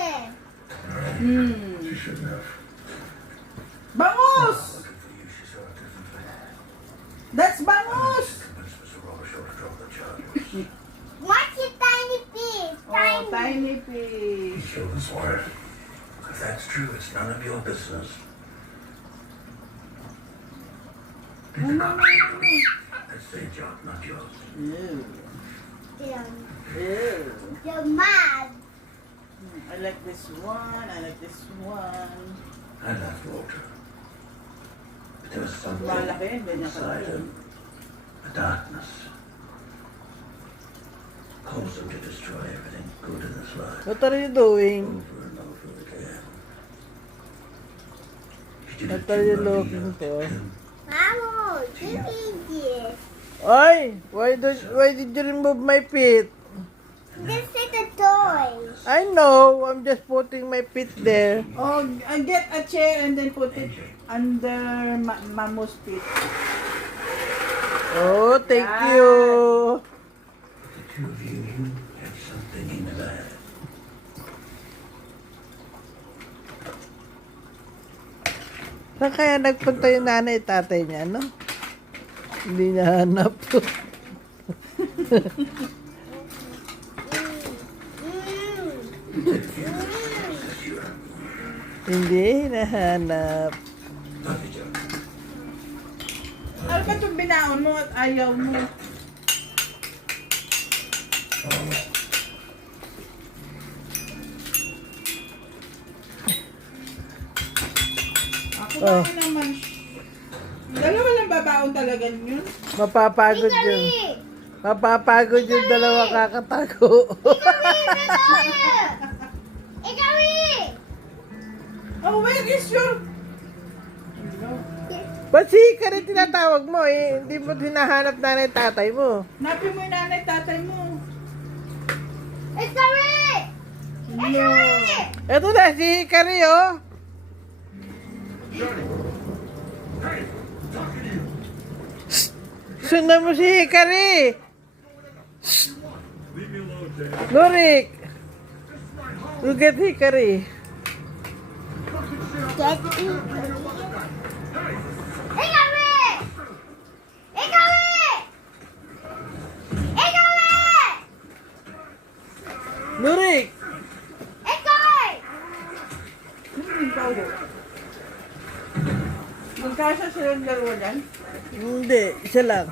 there. She shouldn't have. Bangus! Looking for you, she saw it differently. That's bangus! Convinced Mr. Robichaud to drop the charges. What's your tiny piece? Oh, tiny He fish. killed his wife. If that's true, it's none of your business. Pick it up. That's their job, not yours. Ew. You're, Ew. you're mad. I like this one, I like this one. I left Walter. But there was something Malaki, ganyan inside kalaki. him. A darkness. Caused him to destroy everything good in his life. What are you doing? Over and over again. He did it What are you to looking Maria, for? Kim, Mamo, you need this. Ay, why did you remove my feet? This is a toy. I know, I'm just putting my feet there. Oh, get a chair and then put it under Mamo's feet. Oh, thank Yan. you. the two of you had something in the bag. Saan kaya nagpunta yung nanay tatay niya, no? Hindi niya hanap. Hindi nahanap. Love you, Joe. Ano ba itong binaon mo at ayaw mo? Ako Oh. ba naman? Dalawa lang babaon talaga yun. Mapapagod yun. Mapapagod yung dalawa kakatago. Ikawi! Oh, where is your... Ba't si ka rin tinatawag mo eh? Hindi mo hinahanap nanay tatay mo. Napin mo yung nanay tatay mo. Ikawi! Ikawi! Eto na, si Hikari oh. Johnny! Hey! Talking to you! Sundan mo si Hikari. Leave me alone, Dad. Lurik. Look at Hikari. Ikawi! Ikawi! Ikawi! Lurik. Ikawi! Magkasa silang dalawa dyan? Hindi, isa lang.